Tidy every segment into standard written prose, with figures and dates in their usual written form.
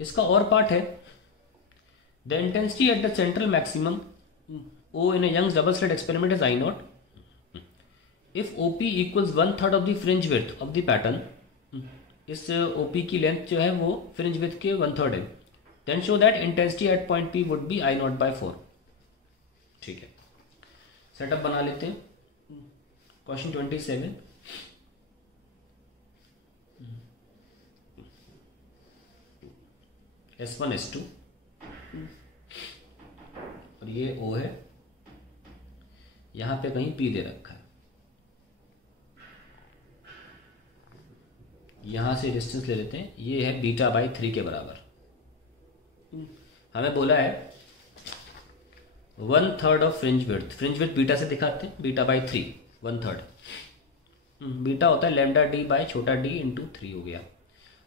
इसका और पार्ट है, the intensity at the central maximum O in Young's double slit experiment is I naught if OP equals 1/3 of the fringe width of the pattern. इस OP की length जो है वो fringe width के 1/3 है, then show that intensity at point P would be I naught by 4। ठीक है, setup बना लेते हैं। क्वेश्चन 27, S1 S2 और ये O है, यहां पे कहीं P दे रखा है, यहां से डिस्टेंस ले लेते हैं, ये है β/3 के बराबर। हमें बोला है 1/3 ऑफ फ्रिंज विड्थ बीटा से दिखाते हैं, β/3 1/3, बीटा होता है लैम्डा डी बाय छोटा डी इंटू 3 हो गया।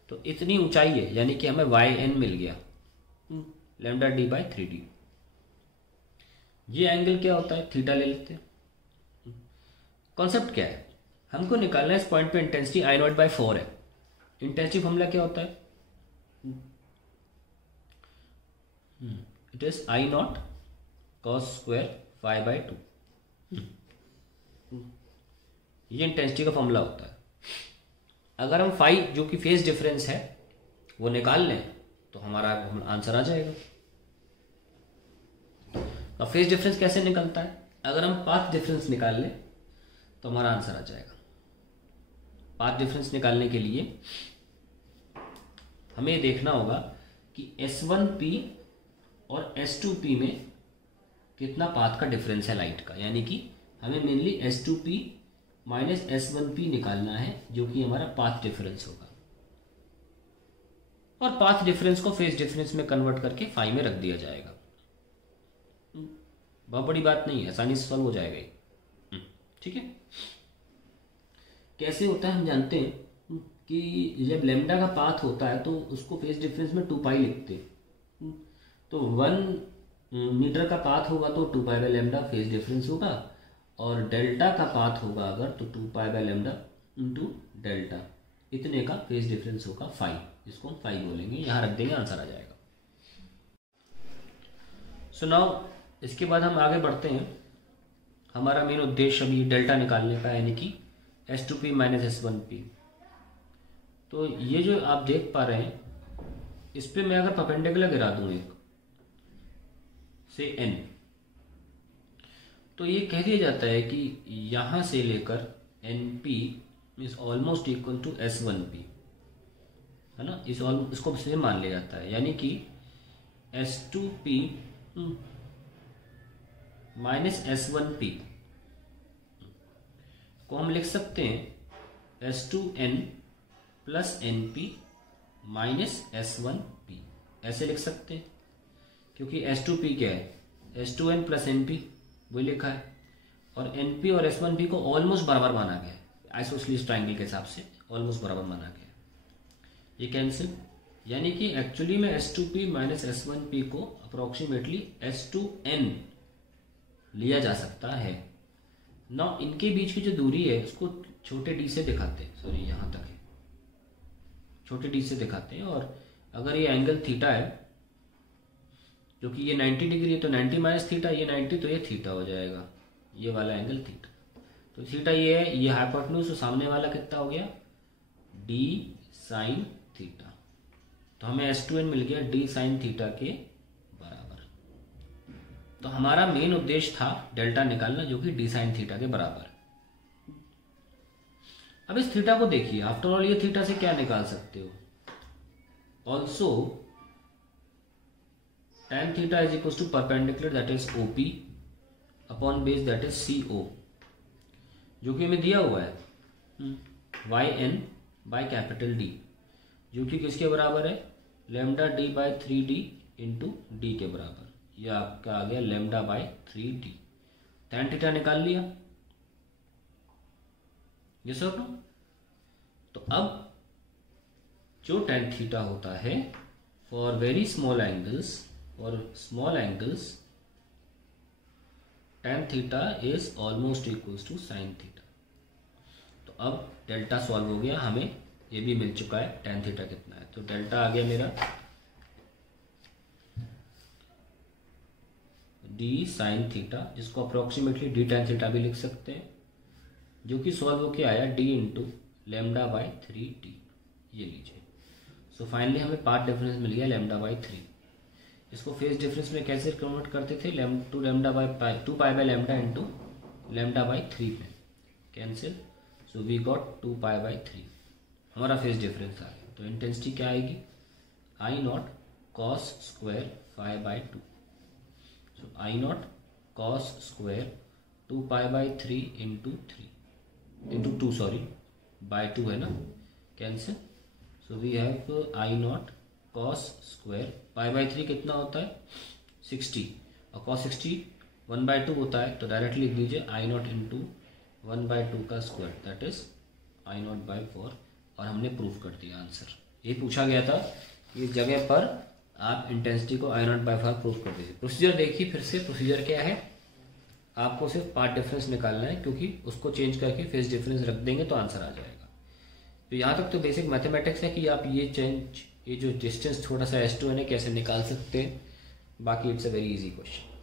तो इतनी ऊंचाई है, यानी कि हमें yn मिल गया लैम्डा डी बाय 3d। ये एंगल क्या होता है, थीटा ले लेते हैं। कॉन्सेप्ट क्या है, हमको निकालना है इस पॉइंट पे इंटेंसिटी I0/4 है। इंटेंसिटी फॉर्मूला क्या होता है, it is I0 cos square phi/2। ये इंटेंसिटी का फॉर्मूला होता है। अगर हम फाई जो कि फेज डिफरेंस है वो निकाल लें तो हमारा आंसर आ जाएगा। अब फेज डिफरेंस कैसे निकलता है, अगर हम पाथ डिफरेंस निकाल लें तो हमारा आंसर आ जाएगा। पाथ डिफरेंस निकालने के लिए हमें देखना होगा कि S1P और S2P में कितना पाथ का डिफरेंस है लाइट का, यानी कि हमें मेनली S2P माइनस S1P निकालना है, जो कि हमारा पाथ डिफरेंस होगा। और पाथ डिफरेंस को फेज डिफरेंस में कन्वर्ट करके फाई में रख दिया जाएगा। बहुत बड़ी बात नहीं है, आसानी से सॉल्व हो जाएगा ये। ठीक है, कैसे होता है हम जानते हैं कि जब लेमडा का पाथ होता है तो उसको फेज डिफरेंस में 2π लिखते हैं। तो 1 मीटर का पाथ होगा तो 2π/λ फेज डिफरेंस होगा, और डेल्टा का पाथ होगा अगर तो 2π/λ इंटू डेल्टा, इतने का फेज डिफरेंस होगा 5, इसको हम 5 बोलेंगे, यहाँ रख देंगे, आंसर आ जाएगा। सो नाउ इसके बाद हम आगे बढ़ते हैं। हमारा मेन उद्देश्य अभी डेल्टा निकालने का, यानी कि S2P माइनस S1P। तो ये जो आप देख पा रहे हैं, इस पर मैं अगर परपेंडिकुलर गिरा दूं एक से n, तो ये कह दिया जाता है कि यहां से लेकर NP is almost equal to S1P, है ना। इसको सेम मान लिया जाता है, यानी कि S2P माइनस S1P को हम लिख सकते हैं S2N plus NP minus S1P, ऐसे लिख सकते हैं, क्योंकि S2P क्या है, S2N प्लस NP वही लिखा है, और NP और S1P को ऑलमोस्ट बराबर माना गया है, आइसोसेलेस ट्रायंगल के हिसाब से ऑलमोस्ट बराबर माना गया है। ये कैंसिल, यानी कि एक्चुअली में S2P माइनस S1P को अप्रोक्सीमेटली S2N लिया जा सकता है ना। इनके बीच की जो दूरी है उसको छोटे d से दिखाते हैं, सॉरी यहाँ तक है, छोटे d से दिखाते हैं। और अगर ये एंगल थीटा है, जो कि ये 90 डिग्री है, तो 90 माइनस थीटा, ये 90 तो ये थीटा हो जाएगा, ये वाला एंगल थीटा। तो थीटा ये है, ये हाइपोटेन्यूज, तो सामने वाला कितना हो गया, d साइन थीटा। तो हमें S2N मिल गया d साइन थीटा के बराबर। तो हमारा मेन उद्देश्य था डेल्टा निकालना, जो कि d साइन थीटा के बराबर। अब इस थीटा को देखिए, आफ्टर ऑल ये थीटा से क्या निकाल सकते हो, also tan theta is equals to perpendicular that is OP upon base that is CO, जो कि हमें दिया हुआ है YN by कैपिटल D, जो कि किसके बराबर है, lambda D by 3D into D के बराबर। ये आपका आ गया lambda by 3D। tan theta निकाल लिया, यस और नो। तो अब जो tan थीटा होता है फॉर वेरी स्मॉल एंगल्स, और small angles tan theta is almost equals to sine theta. तो अब डेल्टा सॉल्व हो गया, हमें ये भी मिल चुका है tan थीटा कितना है। तो डेल्टा आ गया मेरा डी साइन थीटा, जिसको अप्रोक्सीमेटली डी टेन थीटा भी लिख सकते हैं, जो कि सॉल्व होके आया D into lambda by 3t। ये लीजिए। सो फाइनली हमें पार्ट डिफरेंस मिल गया लेमडा बाई 3। इसको फेज डिफरेंस में कैसे कन्वर्ट करते थे, to lambda by 2 pi by lambda into lambda by 3 में cancel. So we got 2 pi by 3, हमारा फेज डिफरेंस आ गया। तो इंटेंसिटी क्या आएगी, I naught cos square 5 by 2। So I naught cos square 2 pi by 3 into 2 sorry by 2 है ना, cancel. So we have I naught cos square pi by 3 कितना होता है 60, और कॉस 60 1 बाई 2 होता है, तो डायरेक्टली लिख लीजिए आई नॉट इंटू 1 बाई 2 का square, that is I not by 4। और हमने प्रूफ कर दिया आंसर। ये पूछा गया था कि इस जगह पर आप इंटेंसिटी को आई नॉट बाई 4 प्रूफ कर दीजिए। प्रोसीजर देखिए फिर से, प्रोसीजर क्या है, आपको सिर्फ पार्ट डिफरेंस निकालना है, क्योंकि उसको चेंज करके फेज डिफरेंस रख देंगे तो आंसर आ जाएगा। तो यहाँ तक तो बेसिक मैथमेटिक्स है कि आप ये जो डिस्टेंस थोड़ा सा S2 है कैसे निकाल सकते हैं। बाकी it's a very easy question.